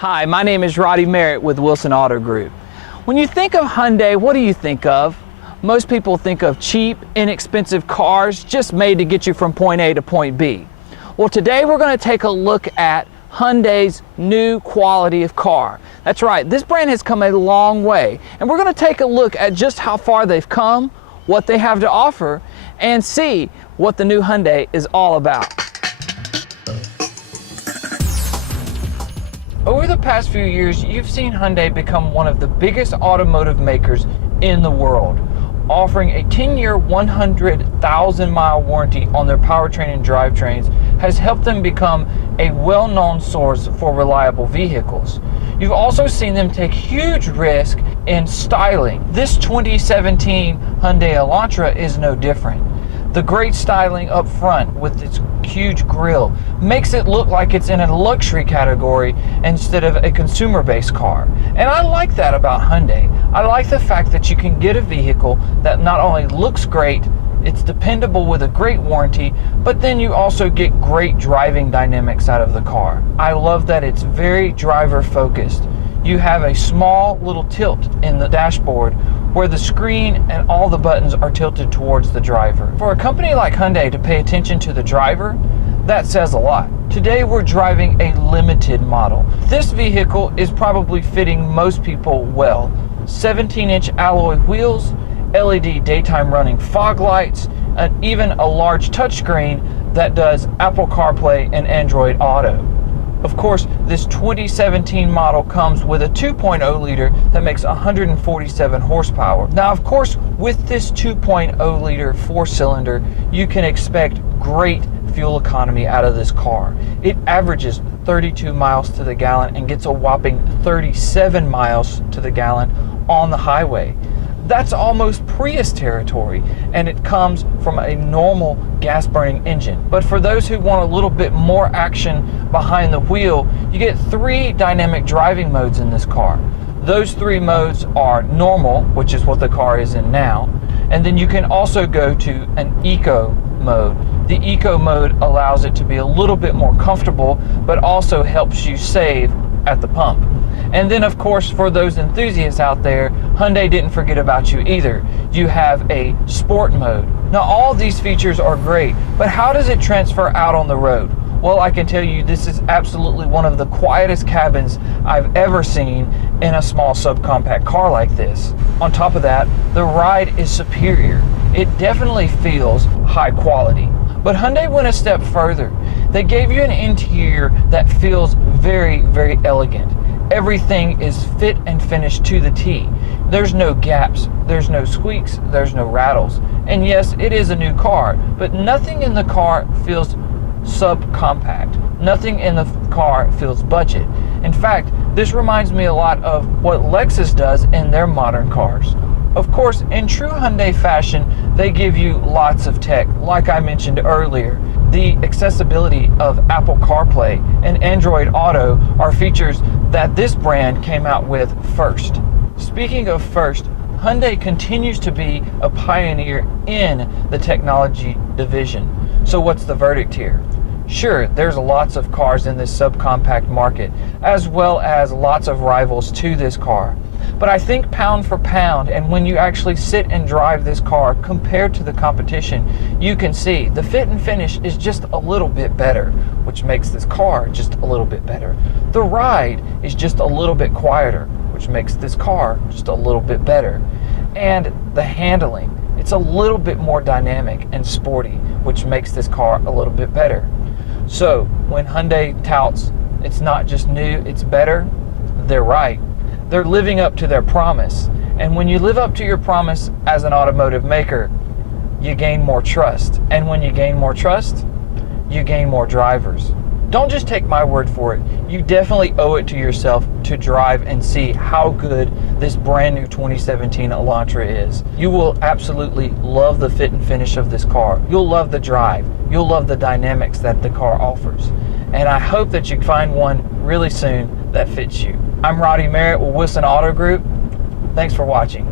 Hi, my name is Roddy Merritt with Wilson Auto Group. When you think of Hyundai, what do you think of? Most people think of cheap, inexpensive cars just made to get you from point A to point B. Well, today we're going to take a look at Hyundai's new quality of car. That's right, this brand has come a long way, and we're going to take a look at just how far they've come, what they have to offer, and see what the new Hyundai is all about. Over the past few years, you've seen Hyundai become one of the biggest automotive makers in the world, offering a 10-year, 100,000-mile warranty on their powertrain and drivetrains has helped them become a well-known source for reliable vehicles. You've also seen them take huge risks in styling. This 2017 Hyundai Elantra is no different. The great styling up front with its huge grille makes it look like it's in a luxury category instead of a consumer-based car. And I like that about Hyundai. I like the fact that you can get a vehicle that not only looks great, it's dependable with a great warranty, but then you also get great driving dynamics out of the car. I love that it's very driver focused. You have a small little tilt in the dashboard where the screen and all the buttons are tilted towards the driver. For a company like Hyundai to pay attention to the driver, that says a lot. Today we're driving a limited model. This vehicle is probably fitting most people well. 17-inch alloy wheels, LED daytime running fog lights, and even a large touchscreen that does Apple CarPlay and Android Auto. Of course, this 2017 model comes with a 2.0 liter that makes 147 horsepower. Now, of course, with this 2.0 liter four-cylinder, you can expect great fuel economy out of this car. It averages 32 miles to the gallon and gets a whopping 37 miles to the gallon on the highway. That's almost Prius territory, and it comes from a normal gas-burning engine. But for those who want a little bit more action behind the wheel, you get 3 dynamic driving modes in this car. Those 3 modes are normal, which is what the car is in now, and then you can also go to an eco mode. The eco mode allows it to be a little bit more comfortable, but also helps you save at the pump. And then, of course, for those enthusiasts out there, Hyundai didn't forget about you either. You have a sport mode. Now, all these features are great, but how does it transfer out on the road? Well, I can tell you this is absolutely one of the quietest cabins I've ever seen in a small subcompact car like this. On top of that, the ride is superior. It definitely feels high quality. But Hyundai went a step further. They gave you an interior that feels very, very elegant. Everything is fit and finished to the T. There's no gaps, there's no squeaks, there's no rattles. And yes, it is a new car, but nothing in the car feels subcompact. Nothing in the car feels budget. In fact, this reminds me a lot of what Lexus does in their modern cars. Of course, in true Hyundai fashion, they give you lots of tech, like I mentioned earlier. The accessibility of Apple CarPlay and Android Auto are features that this brand came out with first. Speaking of first, Hyundai continues to be a pioneer in the technology division. So what's the verdict here? Sure, there's lots of cars in this subcompact market, as well as lots of rivals to this car. But I think pound for pound, and when you actually sit and drive this car compared to the competition, you can see the fit and finish is just a little bit better, which makes this car just a little bit better. The ride is just a little bit quieter, which makes this car just a little bit better. And the handling, it's a little bit more dynamic and sporty, which makes this car a little bit better. So when Hyundai touts it's not just new, it's better, they're right. They're living up to their promise. And when you live up to your promise as an automotive maker, you gain more trust. And when you gain more trust, you gain more drivers. Don't just take my word for it. You definitely owe it to yourself to drive and see how good this brand new 2017 Elantra is. You will absolutely love the fit and finish of this car. You'll love the drive. You'll love the dynamics that the car offers. And I hope that you find one really soon that fits you. I'm Roddy Merritt with Wilson Auto Group. Thanks for watching.